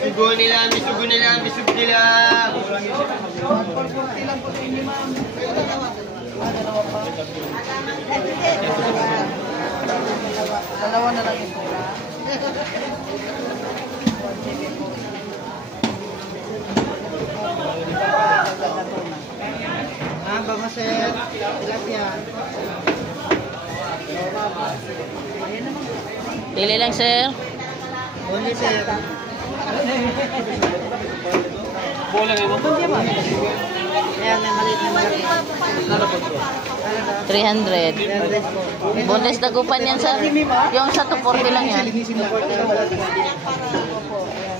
Sugo nila, bisugo nila, bisug nila. 140 lang po sa inyo, ma'am. Dalawa pa. Dalawa na lang ito. Baba sir. Tilapia. Pili lang, sir. Only sir. Bola nga mo? Ayan, may maliit na malaki. 300. Boneless dagupan yan, sir. Yung sa 240 lang yan. Opo, ayan.